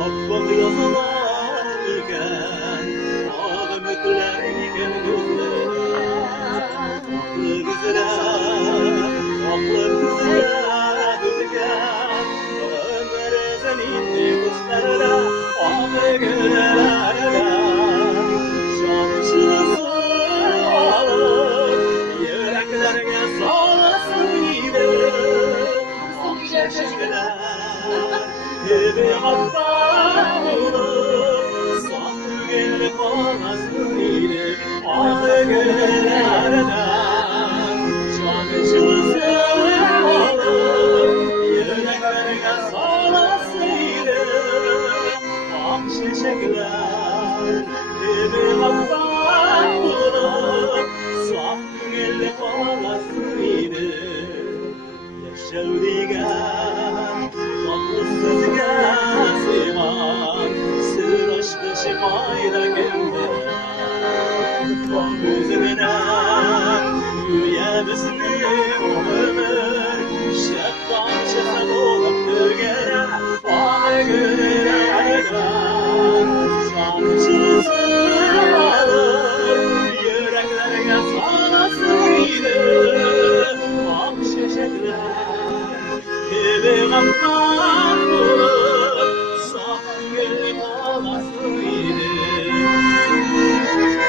Abbaq yazılar iken, ağım ötüler iken gözleri. Aklı güzeler, aklı güzeler düzgen, ömür ezenindi kuşlarla, ağı gülerler. Şanışısı alır, yüreklerine salasıydı. Akşeşekler, gibi hatta olur, saf tügeli falasıydı. Ağı gülerlerden, şanışısı alır, yüreklerine salasıydı. Akşeşekler, gibi hatta olur, saf tügeli falasıydı. Yaşaurigen, tatlı sözge siman, sır aşkı şifayla geldi. Bak gözümüne, yüreğimizde o ömür, şeftan şefe dolup tügene, ağır gülerden. Sancısı alır, yüreklerine salasıydı. Akşeşekler, gibi gamda